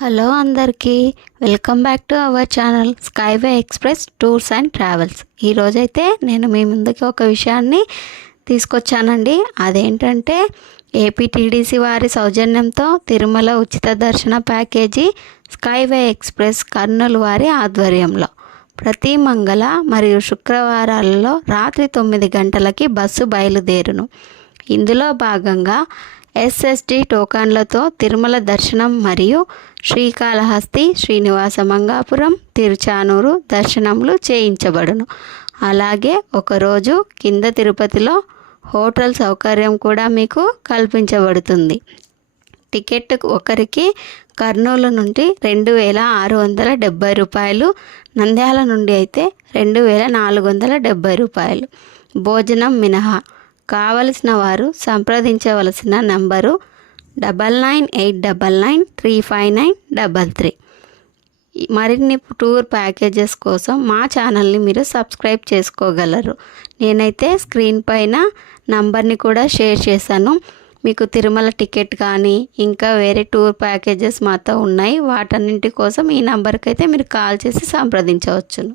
Hello అందరికీ welcome back to our channel skyway express tours and travels. ఈరోజైతే నేను మీ ముందుకి ఒక విషయాన్ని తీసుకొచ్చానండి. అదేంటంటే ఏపీటీడీసీ వారి సౌజన్యంతో తిరుమల ఉచిత దర్శన ప్యాకేజీ స్కైవే ఎక్స్ప్రెస్ కర్నూలు వారి ఆధ్వర్యంలో ప్రతి మంగళ మరియు శుక్రవారాలలో రాత్రి 9 గంటలకి బస్సు బయలుదేరును. ఇందులో భాగంగా ఎస్ఎస్డి టోకన్లతో తిరుమల దర్శనం మరియు శ్రీకాళహస్తి, శ్రీనివాస మంగాపురం, తిరుచానూరు దర్శనములు చేయించబడును. అలాగే ఒకరోజు కింద తిరుపతిలో హోటల్ సౌకర్యం కూడా మీకు కల్పించబడుతుంది. టికెట్ ఒకరికి కర్నూలు నుండి 2670 రూపాయలు, నంద్యాల నుండి అయితే 2470 రూపాయలు. భోజనం మినహా. కావలసిన వారు సంప్రదించవలసిన నంబరు 9989935933. మరిన్ని టూర్ ప్యాకేజెస్ కోసం మా ఛానల్ని మీరు సబ్స్క్రైబ్ చేసుకోగలరు. నేనైతే స్క్రీన్ పైన నంబర్ని కూడా షేర్ చేశాను. మీకు తిరుమల టికెట్ కానీ ఇంకా వేరే టూర్ ప్యాకేజెస్ మాతో ఉన్నాయి. వాటన్నింటి కోసం ఈ నంబర్కి అయితే మీరు కాల్ చేసి సంప్రదించవచ్చును.